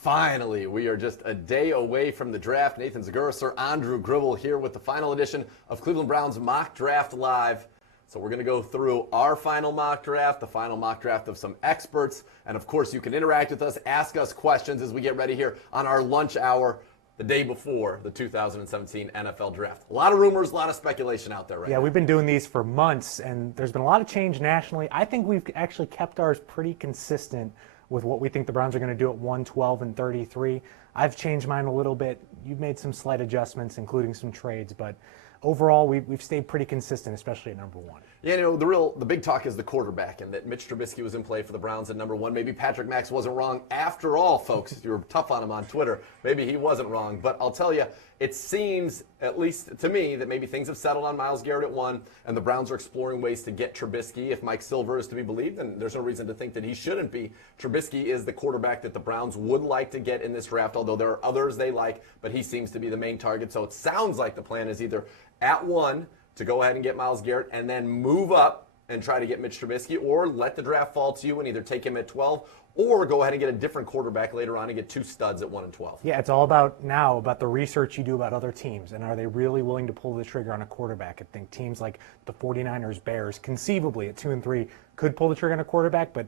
Finally, we are just a day away from the draft. Nathan Zegura, Sir Andrew Gribble here with the final edition of Cleveland Browns Mock Draft Live. So we're going to go through our final mock draft, the final mock draft of some experts, and of course you can interact with us, ask us questions as we get ready here on our lunch hour the day before the 2017 NFL Draft. A lot of rumors, a lot of speculation out there right now. Yeah, we've been doing these for months, and there's been a lot of change nationally. I think we've actually kept ours pretty consistent with what we think the Browns are going to do at 112 and 33. I've changed mine a little bit. You've made some slight adjustments, including some trades, but overall, we've stayed pretty consistent, especially at number one. Yeah, the big talk is the quarterback, and that Mitch Trubisky was in play for the Browns at number one. Maybe Patrick Max wasn't wrong after all, folks. You were tough on him on Twitter. Maybe he wasn't wrong, but I'll tell you, it seems, at least to me, that maybe things have settled on Myles Garrett at one, and the Browns are exploring ways to get Trubisky. If Mike Silver is to be believed, then there's no reason to think that he shouldn't be. Trubisky is the quarterback that the Browns would like to get in this draft, although there are others they like, but he seems to be the main target. So it sounds like the plan is either at one to go ahead and get Myles Garrett and then move up and try to get Mitch Trubisky, or let the draft fall to you and either take him at 12 or go ahead and get a different quarterback later on and get two studs at 1 and 12. Yeah, it's all about the research you do about other teams, and are they really willing to pull the trigger on a quarterback? I think teams like the 49ers, Bears, conceivably at 2 and 3 could pull the trigger on a quarterback, but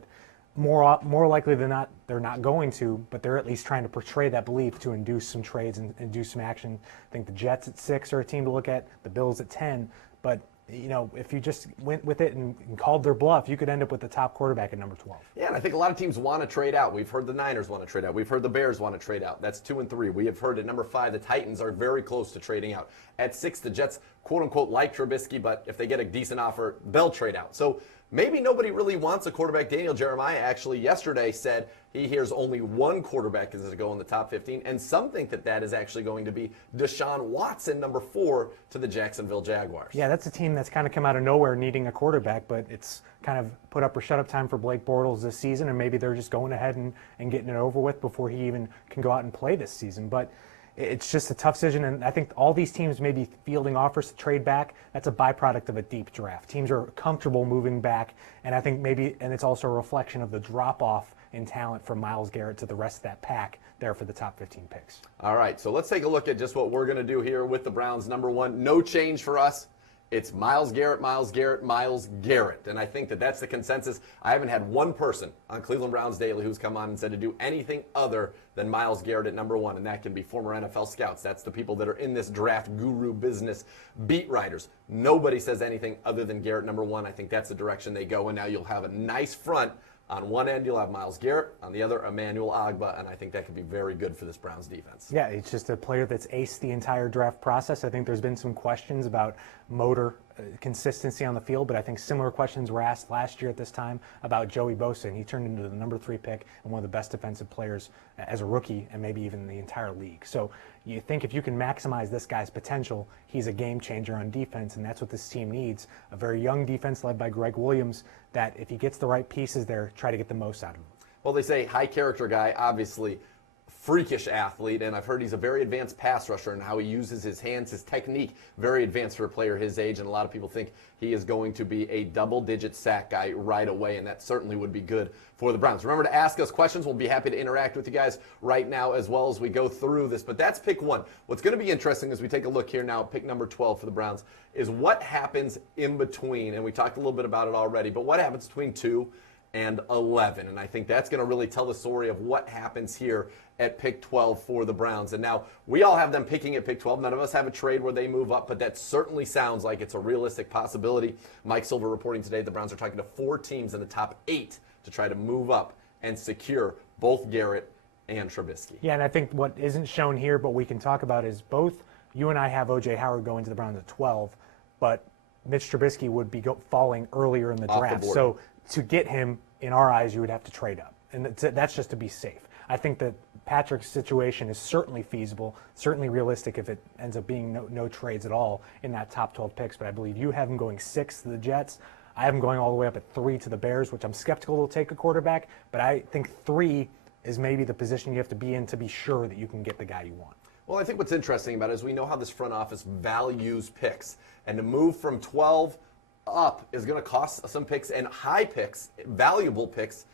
more likely than not, they're not going to, but they're at least trying to portray that belief to induce some trades and do some action. I think the Jets at 6 are a team to look at, the Bills at 10, but if you just went with it and called their bluff, you could end up with the top quarterback at number 12. Yeah, and I think a lot of teams want to trade out. We've heard the Niners want to trade out. We've heard the Bears want to trade out. That's 2 and 3. We have heard at number 5, the Titans are very close to trading out. At 6, the Jets, quote-unquote, like Trubisky, but if they get a decent offer, they'll trade out. So maybe nobody really wants a quarterback. Daniel Jeremiah actually yesterday said he hears only one quarterback is to go in the top 15, and some think that is actually going to be Deshaun Watson, number 4, to the Jacksonville Jaguars. Yeah, that's a team that's kind of come out of nowhere needing a quarterback, but it's kind of put up or shut up time for Blake Bortles this season, and maybe they're just going ahead and getting it over with before he even can go out and play this season. But it's just a tough decision, and I think all these teams may be fielding offers to trade back. That's a byproduct of a deep draft. Teams are comfortable moving back, and I think it's also a reflection of the drop-off in talent from Myles Garrett to the rest of that pack there for the top 15 picks. All right, so let's take a look at just what we're going to do here with the Browns. Number 1, no change for us. It's Myles Garrett, Myles Garrett, Myles Garrett. And I think that's the consensus. I haven't had one person on Cleveland Browns Daily who's come on and said to do anything other than Myles Garrett at number 1, and that can be former NFL scouts. That's the people that are in this draft guru business, beat writers. Nobody says anything other than Garrett number 1. I think that's the direction they go, and now you'll have a nice front. On one end, you'll have Myles Garrett. On the other, Emmanuel Ogbah, and I think that could be very good for this Browns defense. Yeah, it's just a player that's aced the entire draft process. I think there's been some questions about motor consistency on the field, but I think similar questions were asked last year at this time about Joey Bosa, and he turned into the number 3 pick and one of the best defensive players as a rookie and maybe even the entire league. So you think if you can maximize this guy's potential, he's a game changer on defense, and that's what this team needs. A very young defense led by Greg Williams that if he gets the right pieces there, try to get the most out of him. Well, they say high character guy, obviously freakish athlete, and I've heard he's a very advanced pass rusher and how he uses his hands, his technique, very advanced for a player his age, and a lot of people think he is going to be a double-digit sack guy right away, and that certainly would be good for the Browns. Remember to ask us questions. We'll be happy to interact with you guys right now as well as we go through this, but that's pick 1. What's going to be interesting as we take a look here now at pick number 12 for the Browns is what happens in between, and we talked a little bit about it already, but what happens between 2 and 11, and I think that's going to really tell the story of what happens here at pick 12 for the Browns. And now we all have them picking at pick 12. None of us have a trade where they move up, but that certainly sounds like it's a realistic possibility. Mike Silver reporting today the Browns are talking to 4 teams in the top 8 to try to move up and secure both Garrett and Trubisky. Yeah, and I think what isn't shown here, but we can talk about, is both you and I have O.J. Howard going to the Browns at 12, but Mitch Trubisky would be falling earlier in the draft. So to get him, in our eyes, you would have to trade up, and that's just to be safe. I think that Patrick's situation is certainly feasible, certainly realistic if it ends up being no trades at all in that top 12 picks, but I believe you have him going 6 to the Jets. I have him going all the way up at 3 to the Bears, which I'm skeptical will take a quarterback, but I think 3 is maybe the position you have to be in to be sure that you can get the guy you want. Well, I think what's interesting about it is we know how this front office values picks, and to move from 12 up is going to cost some picks and high picks, valuable picks,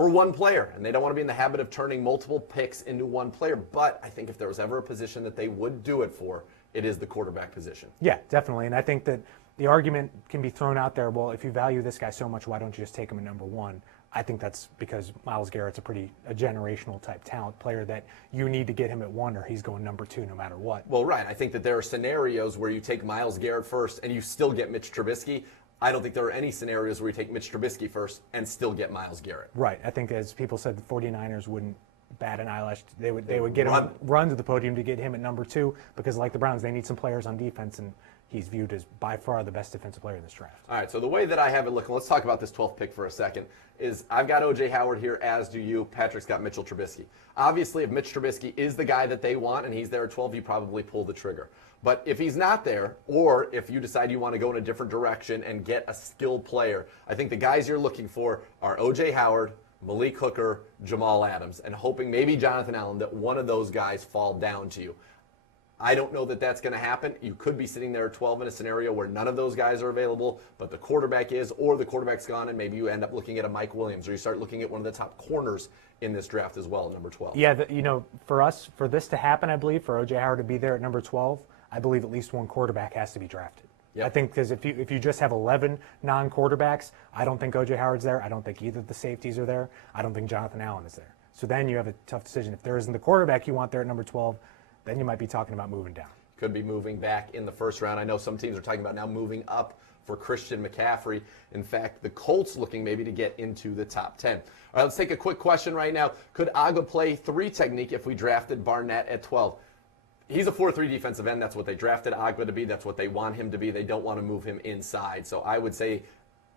for one player, and they don't want to be in the habit of turning multiple picks into one player. But I think if there was ever a position that they would do it for, it is the quarterback position. Yeah, definitely. And I think that the argument can be thrown out there, well, if you value this guy so much, why don't you just take him at number one? I think that's because Myles Garrett's a generational type talent player that you need to get him at one or he's going number two no matter what. Well, right. I think that there are scenarios where you take Myles Garrett first and you still get Mitch Trubisky. I don't think there are any scenarios where you take Mitch Trubisky first and still get Myles Garrett. Right. I think as people said, the 49ers wouldn't bat an eyelash. They would get him run to the podium to get him at number two because like the Browns, they need some players on defense, and he's viewed as by far the best defensive player in this draft. All right, so the way that I have it looking, let's talk about this 12th pick for a second, is I've got O.J. Howard here, as do you. Patrick's got Mitchell Trubisky. Obviously, if Mitch Trubisky is the guy that they want and he's there at 12, you probably pull the trigger. But if he's not there, or if you decide you want to go in a different direction and get a skilled player, I think the guys you're looking for are O.J. Howard, Malik Hooker, Jamal Adams, and hoping maybe Jonathan Allen, that one of those guys fall down to you. I don't know that that's going to happen. You could be sitting there at 12 in a scenario where none of those guys are available, but the quarterback is, or the quarterback's gone, and maybe you end up looking at a Mike Williams, or you start looking at one of the top corners in this draft as well, number 12. Yeah, for this to happen, I believe, for O.J. Howard to be there at number 12, I believe at least one quarterback has to be drafted. Yep. I think because if you just have 11 non-quarterbacks, I don't think O.J. Howard's there. I don't think either of the safeties are there. I don't think Jonathan Allen is there. So then you have a tough decision. If there isn't the quarterback you want there at number 12, then you might be talking about moving down. Could be moving back in the first round. I know some teams are talking about now moving up for Christian McCaffrey. In fact, the Colts looking maybe to get into the top 10. All right, let's take a quick question right now. Could Agba play 3 technique if we drafted Barnett at 12? He's a 4-3 defensive end. That's what they drafted Agba to be. That's what they want him to be. They don't want to move him inside. So I would say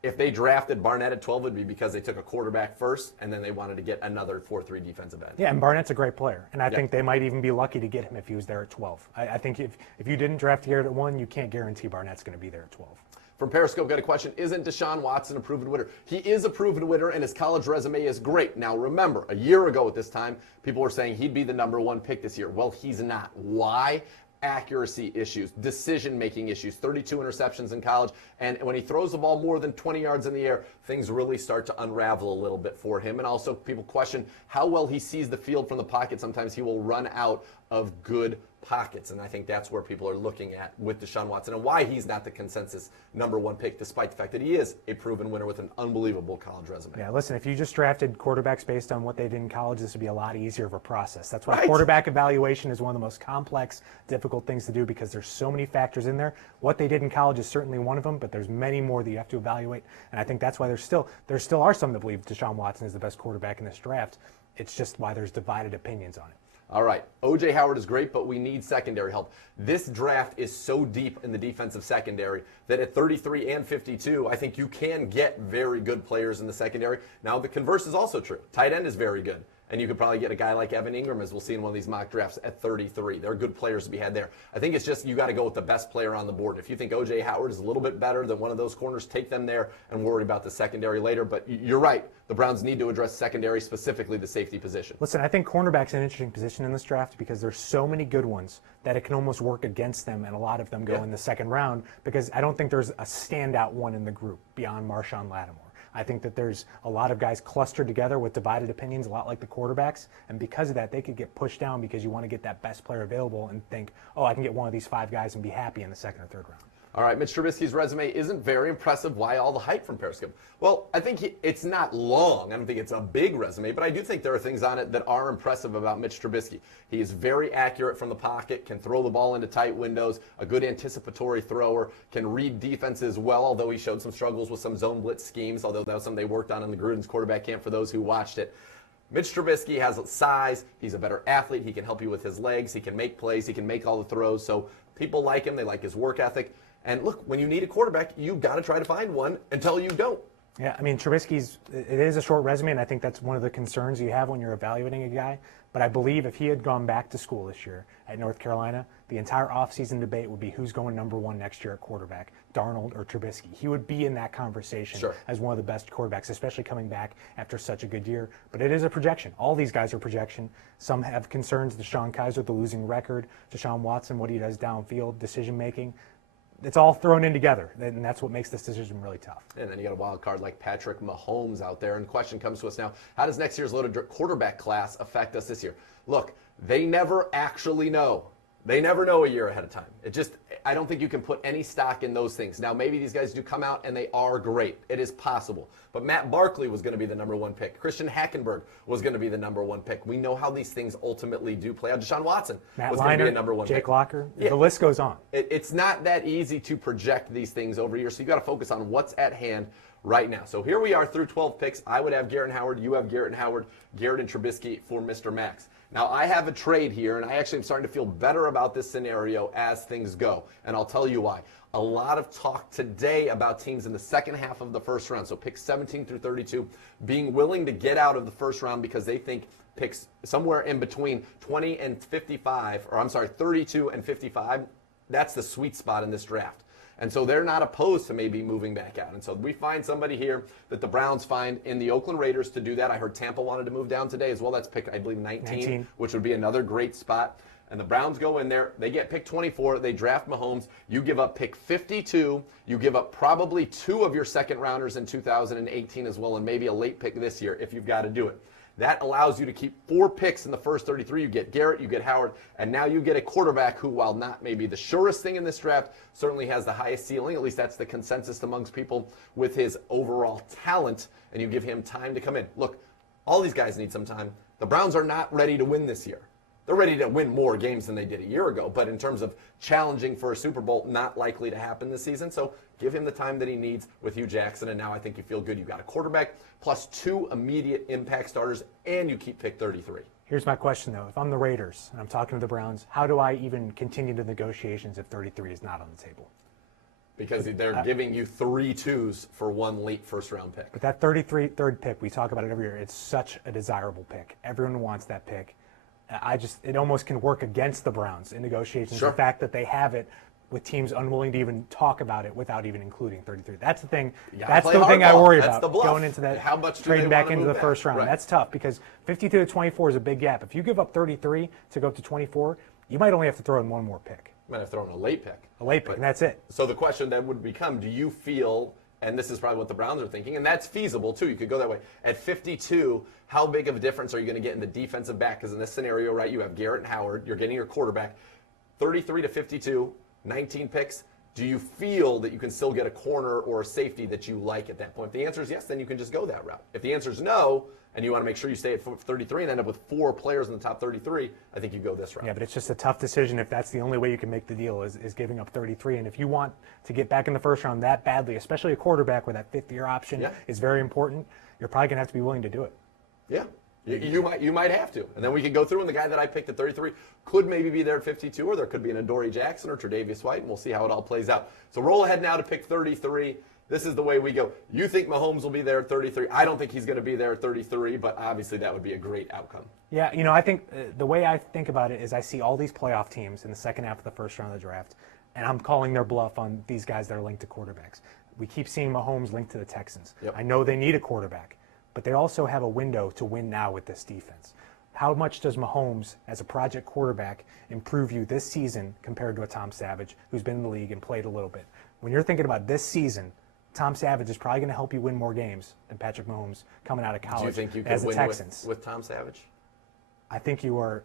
if they drafted Barnett at 12, it would be because they took a quarterback first, and then they wanted to get another 4-3 defensive end. Yeah, and Barnett's a great player. And I think they might even be lucky to get him if he was there at 12. I think if you didn't draft Garrett at 1, you can't guarantee Barnett's going to be there at 12. From Periscope, got a question. Isn't Deshaun Watson a proven winner? He is a proven winner, and his college resume is great. Now, remember, a year ago at this time, people were saying he'd be the number 1 pick this year. Well, he's not. Why? Accuracy issues, decision-making issues, 32 interceptions in college, and when he throws the ball more than 20 yards in the air, things really start to unravel a little bit for him. And also, people question how well he sees the field from the pocket. Sometimes he will run out of good pockets, and I think that's where people are looking at with Deshaun Watson and why he's not the consensus number 1 pick, despite the fact that he is a proven winner with an unbelievable college resume. Yeah, listen, if you just drafted quarterbacks based on what they did in college, this would be a lot easier of a process. That's why quarterback evaluation is one of the most complex, difficult things to do because there's so many factors in there. What they did in college is certainly one of them, but there's many more that you have to evaluate, and I think that's why there still are some that believe Deshaun Watson is the best quarterback in this draft. It's just why there's divided opinions on it. All right, O.J. Howard is great, but we need secondary help. This draft is so deep in the defensive secondary that at 33 and 52, I think you can get very good players in the secondary. Now, the converse is also true. Tight end is very good. And you could probably get a guy like Evan Ingram, as we'll see in one of these mock drafts, at 33. There are good players to be had there. I think it's just you got to go with the best player on the board. If you think O.J. Howard is a little bit better than one of those corners, take them there and worry about the secondary later. But you're right. The Browns need to address secondary, specifically the safety position. Listen, I think cornerback's an interesting position in this draft because there's so many good ones that it can almost work against them, and a lot of them go in the second round because I don't think there's a standout one in the group beyond Marshawn Lattimore. I think that there's a lot of guys clustered together with divided opinions, a lot like the quarterbacks, and because of that, they could get pushed down because you want to get that best player available and think, oh, I can get one of these 5 guys and be happy in the second or third round. All right, Mitch Trubisky's resume isn't very impressive. Why all the hype from Periscope? Well, I think it's not long. I don't think it's a big resume, but I do think there are things on it that are impressive about Mitch Trubisky. He is very accurate from the pocket, can throw the ball into tight windows, a good anticipatory thrower, can read defenses well, although he showed some struggles with some zone blitz schemes, although that was something they worked on in the Gruden's quarterback camp for those who watched it. Mitch Trubisky has size. He's a better athlete. He can help you with his legs. He can make plays. He can make all the throws. So people like him. They like his work ethic. And look, when you need a quarterback, you've got to try to find one until you don't. Yeah, I mean, it is a short resume, and I think that's one of the concerns you have when you're evaluating a guy. But I believe if he had gone back to school this year at North Carolina, the entire offseason debate would be who's going number 1 next year at quarterback, Darnold or Trubisky. He would be in that conversation as one of the best quarterbacks, especially coming back after such a good year. But it is a projection. All these guys are projection. Some have concerns. Deshaun Kaiser, the losing record. Deshaun Watson, what he does downfield, decision-making. it's all thrown in together, and that's what makes this decision really tough. And then you got a wild card like Patrick Mahomes out there. And the question comes to us now, how does next year's loaded quarterback class affect us this year? Look, they never actually know. They never know a year ahead of time. I don't think you can put any stock in those things. Now, maybe these guys do come out and they are great. It is possible. But Matt Barkley was going to be the number 1 pick. Christian Hackenberg was going to be the number 1 pick. We know how these things ultimately do play out. Deshaun Watson was going to be a number 1 pick. Jake Locker. Yeah. The list goes on. It's not that easy to project these things over years, so you got to focus on what's at hand right now. So here we are through 12 picks. I would have Garrett and Howard. You have Garrett and Howard. Garrett and Trubisky for Mr. Max. Now, I have a trade here, and I actually am starting to feel better about this scenario as things go, and I'll tell you why. A lot of talk today about teams in the second half of the first round, so picks 17 through 32, being willing to get out of the first round because they think picks somewhere in between 20 and 55, or I'm sorry, 32 and 55, that's the sweet spot in this draft. And so they're not opposed to maybe moving back out. And so we find somebody here that the Browns find in the Oakland Raiders to do that. I heard Tampa wanted to move down today as well. That's pick, I believe, 19, which would be another great spot. And the Browns go in there. They get pick 24. They draft Mahomes. You give up pick 52. You give up probably 2 of your second rounders in 2018 as well, and maybe a late pick this year if you've got to do it. That allows you to keep 4 picks in the first 33. You get Garrett, you get Howard, and now you get a quarterback who, while not maybe the surest thing in this draft, certainly has the highest ceiling. At least that's the consensus amongst people with his overall talent, and you give him time to come in. Look, all these guys need some time. The Browns are not ready to win this year. They're ready to win more games than they did a year ago, but in terms of challenging for a Super Bowl, not likely to happen this season. So give him the time that he needs with Hugh Jackson, and now I think you feel good. You got a quarterback plus 2 immediate impact starters, and you keep pick 33. Here's my question, though. If I'm the Raiders and I'm talking to the Browns, how do I even continue the negotiations if 33 is not on the table? Because they're giving you 3 2s for 1 late first-round pick. But that 33rd pick, we talk about it every year, it's such a desirable pick. Everyone wants that pick. It almost can work against the Browns in negotiations. Sure. The fact that they have it with teams unwilling to even talk about it without even including 33. That's the thing. That's the thing I worry about going into that. How much trading back into the first round? Right. That's tough because 52 to 24 is a big gap. If you give up 33 to go up to 24, you might only have to throw in 1 more pick. You might have thrown a late pick. A late pick, and that's it. So the question then would become, do you feel, and this is probably what the Browns are thinking, and that's feasible too, you could go that way. At 52, how big of a difference are you going to get in the defensive back? Because in this scenario, right, you have Garrett and Howard, you're getting your quarterback. 33 to 52, 19 picks. Do you feel that you can still get a corner or a safety that you like at that point? If the answer is yes, then you can just go that route. If the answer is no, and you want to make sure you stay at 33 and end up with 4 players in the top 33, I think you go this route. Yeah, but it's just a tough decision if that's the only way you can make the deal is giving up 33. And if you want to get back in the first round that badly, especially a quarterback where that 5th-year option is very important, you're probably going to have to be willing to do it. Yeah. You might have to. And then we can go through, and the guy that I picked at 33 could maybe be there at 52, or there could be an Adoree Jackson or Tre'Davious White, and we'll see how it all plays out. So roll ahead now to pick 33. This is the way we go. You think Mahomes will be there at 33. I don't think he's going to be there at 33, but obviously that would be a great outcome. Yeah, I think the way I think about it is I see all these playoff teams in the second half of the first round of the draft, and I'm calling their bluff on these guys that are linked to quarterbacks. We keep seeing Mahomes linked to the Texans. Yep. I know they need a quarterback, but they also have a window to win now with this defense. How much does Mahomes, as a project quarterback, improve you this season compared to a Tom Savage, who's been in the league and played a little bit? When you're thinking about this season, Tom Savage is probably going to help you win more games than Patrick Mahomes coming out of college. Do you think you as can the win Texans. with Tom Savage? I think you are.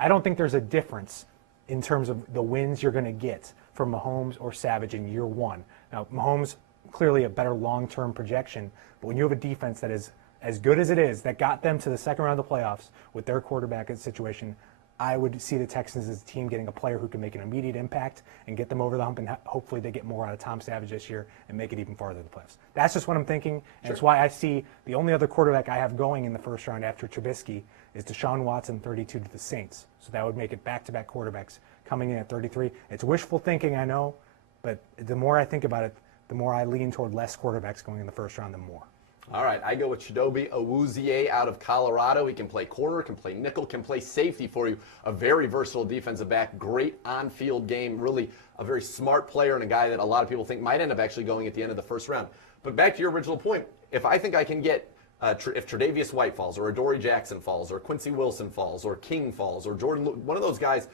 I don't think there's a difference in terms of the wins you're going to get from Mahomes or Savage in year 1. Now, Mahomes, clearly a better long-term projection, but when you have a defense that is as good as it is, that got them to the second round of the playoffs with their quarterback situation, I would see the Texans as a team getting a player who can make an immediate impact and get them over the hump, and hopefully they get more out of Tom Savage this year and make it even farther to the playoffs. That's just what I'm thinking, and it's why I see the only other quarterback I have going in the first round after Trubisky is Deshaun Watson, 32 to the Saints. So that would make it back-to-back quarterbacks coming in at 33. It's wishful thinking, I know, but the more I think about it, the more I lean toward less quarterbacks going in the first round than more. All right, I go with Chidobe Awuzie out of Colorado. He can play corner, can play nickel, can play safety for you. A very versatile defensive back, great on-field game, really a very smart player and a guy that a lot of people think might end up actually going at the end of the first round. But back to your original point, if I think I can get, if Tre'Davious White falls, or Adoree Jackson falls, or Quincy Wilson falls, or King falls, or Jordan, one of those guys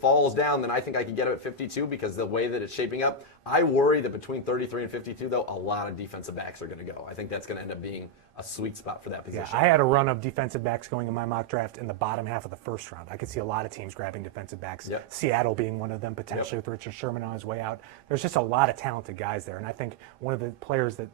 falls down, then I think I could get him at 52 because the way that it's shaping up. I worry that between 33 and 52, though, a lot of defensive backs are going to go. I think that's going to end up being a sweet spot for that position. Yeah, I had a run of defensive backs going in my mock draft in the bottom half of the first round. I could see a lot of teams grabbing defensive backs. Yep. Seattle being one of them, potentially with Richard Sherman on his way out. There's just a lot of talented guys there, and I think one of the players that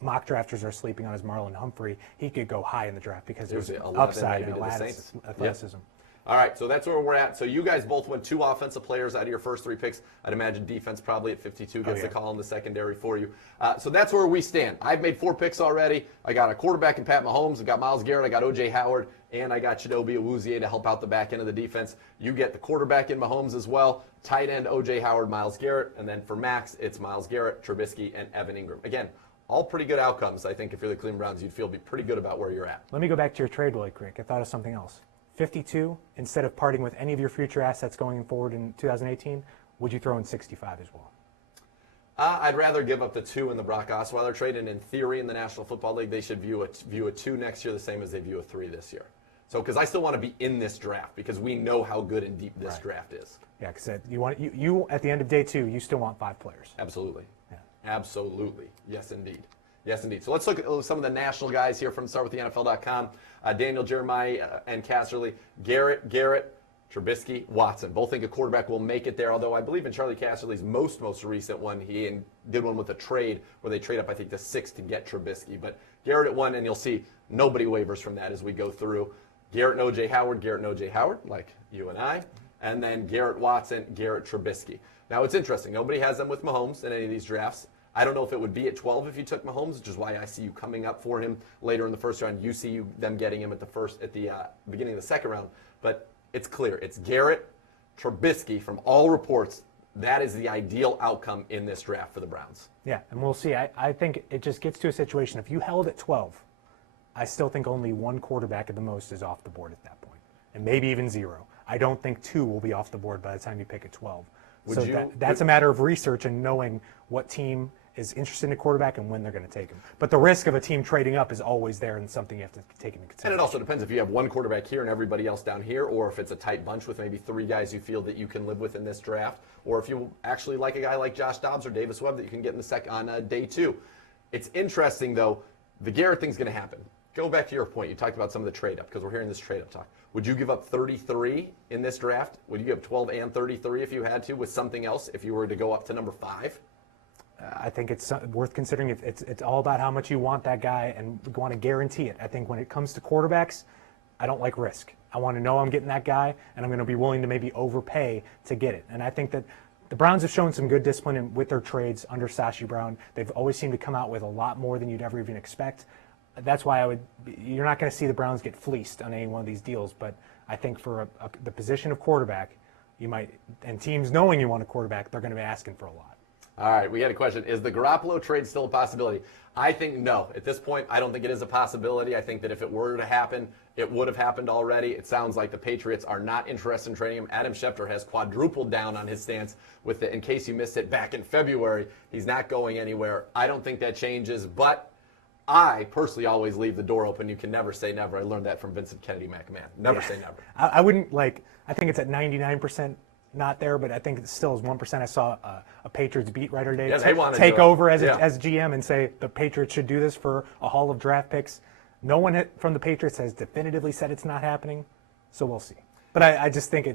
mock drafters are sleeping on is Marlon Humphrey. He could go high in the draft because there's upside and athleticism. Yep. All right, so that's where we're at. So you guys both went 2 offensive players out of your first 3 picks. I'd imagine defense probably at 52 gets the call in the secondary for you. So that's where we stand. I've made 4 picks already. I got a quarterback in Pat Mahomes. I got Myles Garrett. I got O.J. Howard. And I got Chidobe Awuzie to help out the back end of the defense. You get the quarterback in Mahomes as well. Tight end, O.J. Howard, Myles Garrett. And then for Max, it's Myles Garrett, Trubisky, and Evan Ingram. Again, all pretty good outcomes. I think if you're the Cleveland Browns, you'd feel be pretty good about where you're at. Let me go back to your trade really quick. I thought of something else. 52, instead of parting with any of your future assets going forward in 2018, would you throw in 65 as well? I'd rather give up the 2 in the Brock Osweiler trade, and in theory in the National Football League, they should view a 2 next year the same as they view a 3 this year. So, because I still want to be in this draft because we know how good and deep this draft is. Yeah, because you at the end of day 2, you still want 5 players. Absolutely. Yeah. Absolutely. Yes, indeed. Yes, indeed. So let's look at some of the national guys here from StartWithTheNFL.com. Daniel Jeremiah and Casserly. Garrett, Trubisky, Watson. Both think a quarterback will make it there, although I believe in Charlie Casserly's most recent one, he did one with a trade where they trade up, I think, to 6 to get Trubisky. But Garrett at 1, and you'll see nobody wavers from that as we go through. Garrett and O.J. Howard, like you and I. And then Garrett Watson, Garrett Trubisky. Now, it's interesting. Nobody has them with Mahomes in any of these drafts. I don't know if it would be at 12 if you took Mahomes, which is why I see you coming up for him later in the first round. You see them getting him at the beginning of the second round. But it's clear. It's Garrett, Trubisky, from all reports. That is the ideal outcome in this draft for the Browns. Yeah, and we'll see. I think it just gets to a situation. If you held at 12, I still think only 1 quarterback at the most is off the board at that point, and maybe even 0. I don't think 2 will be off the board by the time you pick at 12. That's a matter of research and knowing what team is interested in a quarterback and when they're going to take him. But the risk of a team trading up is always there and something you have to take into consideration. And it also depends if you have 1 quarterback here and everybody else down here, or if it's a tight bunch with maybe 3 guys you feel that you can live with in this draft, or if you actually like a guy like Josh Dobbs or Davis Webb that you can get in the on day 2. It's interesting, though, the Garrett thing's going to happen. Go back to your point. You talked about some of the trade-up because we're hearing this trade-up talk. Would you give up 33 in this draft? Would you give 12 and 33 if you had to with something else if you were to go up to number 5? I think it's worth considering. It's all about how much you want that guy and want to guarantee it. I think when it comes to quarterbacks, I don't like risk. I want to know I'm getting that guy, and I'm going to be willing to maybe overpay to get it. And I think that the Browns have shown some good discipline with their trades under Sashi Brown. They've always seemed to come out with a lot more than you'd ever even expect. That's why you're not going to see the Browns get fleeced on any one of these deals. But I think for the position of quarterback, you might, and teams knowing you want a quarterback, they're going to be asking for a lot. All right, we had a question. Is the Garoppolo trade still a possibility? I think no. At this point, I don't think it is a possibility. I think that if it were to happen, it would have happened already. It sounds like the Patriots are not interested in trading him. Adam Schefter has quadrupled down on his stance with it. In case you missed it, back in February, he's not going anywhere. I don't think that changes, but I personally always leave the door open. You can never say never. I learned that from Vincent Kennedy McMahon. Never say never. I wouldn't I think it's at 99%. Not there, but I think it still is 1%. I saw a Patriots beat writer today take over as GM and say the Patriots should do this for a haul of draft picks. No one from the Patriots has definitively said it's not happening, so we'll see. But I just think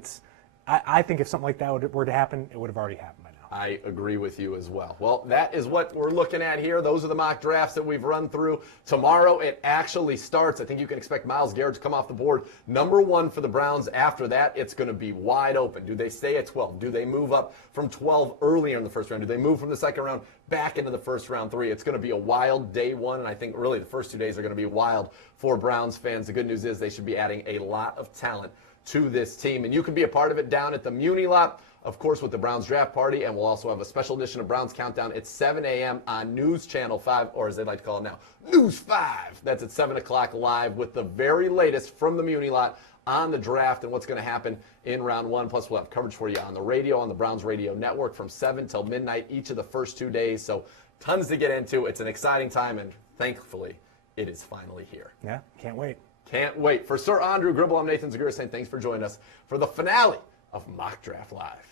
I think if something like that were to happen, it would have already happened by now. I agree with you as well. Well, that is what we're looking at here. Those are the mock drafts that we've run through. Tomorrow it actually starts. I think you can expect Myles Garrett to come off the board. Number 1 for the Browns. After that, it's going to be wide open. Do they stay at 12? Do they move up from 12 earlier in the first round? Do they move from the second round back into the first round 3? It's going to be a wild day 1, and I think really the first 2 days are going to be wild for Browns fans. The good news is they should be adding a lot of talent to this team, and you can be a part of it down at the Muni Lot, of course, with the Browns Draft Party, and we'll also have a special edition of Browns Countdown at 7 a.m. on News Channel 5, or as they like to call it now, News 5. That's at 7 o'clock live with the very latest from the Muni Lot on the draft and what's going to happen in round 1. Plus, we'll have coverage for you on the radio, on the Browns Radio Network from 7 till midnight each of the first 2 days. So tons to get into. It's an exciting time, and thankfully, it is finally here. Yeah, can't wait. Can't wait. For Sir Andrew Gribble, I'm Nathan Zegura saying thanks for joining us for the finale of Mock Draft Live.